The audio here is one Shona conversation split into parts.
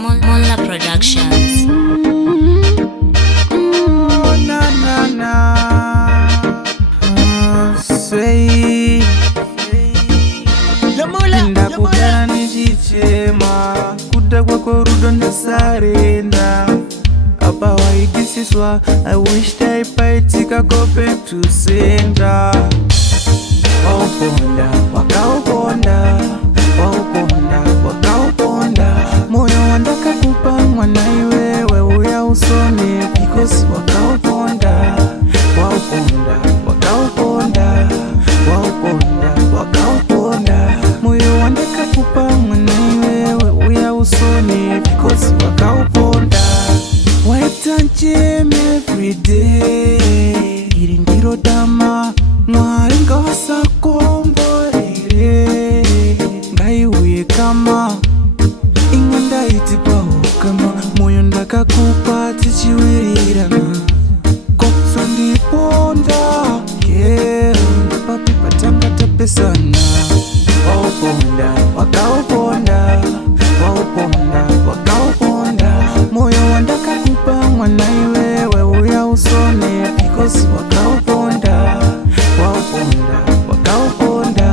Mola Productions. Say ndakugara nichichema kuda kwako rudo ndasarenda apa waikisiswa. I wish taipaitika go back to sender. Wauponda wakauponda, wauponda wakauponda, moyo wandakakupa mwana iwewe uya usone because wakauponda. Wauponda wakauponda, wauponda wakauponda, moyo wandakakupa mwana iwewe uya usone because wakauponda. Waitanjem everyday iri ndiro dama Mwari ngawasakomborere ngaiuye kama inga ndaitipawo kama moyo ndakakupa tichiwirirana kokusondiponda kero ndapapi patanga tapesana. Wauponda wakauponda, wauponda wakauponda, moyo wandakakupa mwana iwewe uya usone because wakauponda. Wauponda wakauponda,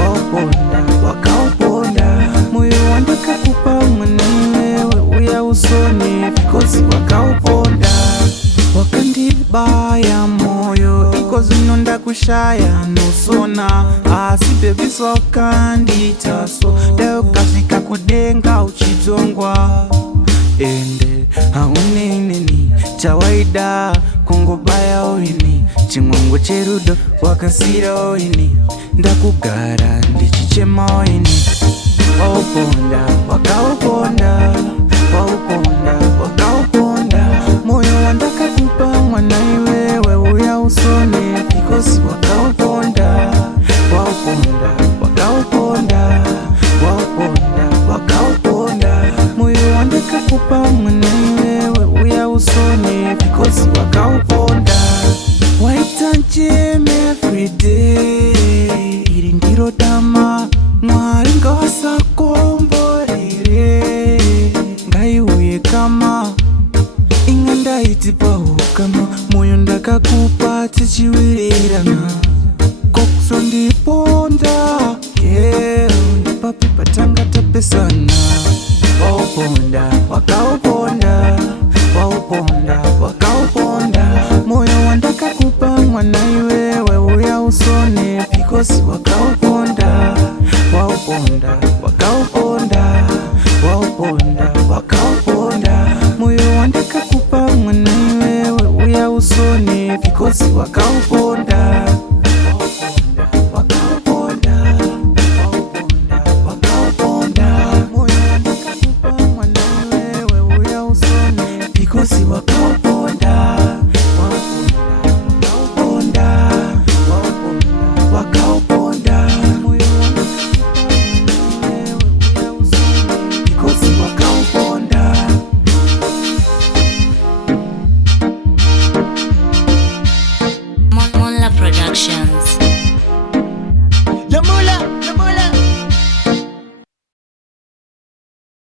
wauponda wakauponda, moyo wandakakupa mwana iwewe uya usone because wakauponda. Wakandibaya moyo ikozi nondakushaya nosona asi bebiso wakanditaso daukasika kudenga uchidzongwa ende hauneneni chawaida kungobaya oini chimwango cherudo wakasira oini ndakugara ndichichema oini. Wauponda wakauponda, wauponda wakauponda, moyo wandakakupa mwana iwewe uya usone because wakauponda. Wauponda wakauponda, wauponda wakauponda, moyo wandakakupa mwana iwewe uya usone because wakauponda. Waitanjem everyday iri ndiro dama Mwari ngawasakomborere ngaiuye kama inga ndaitipawo kama moyo ndakakupa tichiwirirana kokusondiponda kero ndapapi patanga tapesana. Wauponda wakauponda, wauponda wakauponda, moyo wandakakupa mwana iwewe uya usone because wakauponda. Wauponda wakauponda, wauponda wakauponda, moyo wandakakupa mwana iwewe uya usone because wakauponda.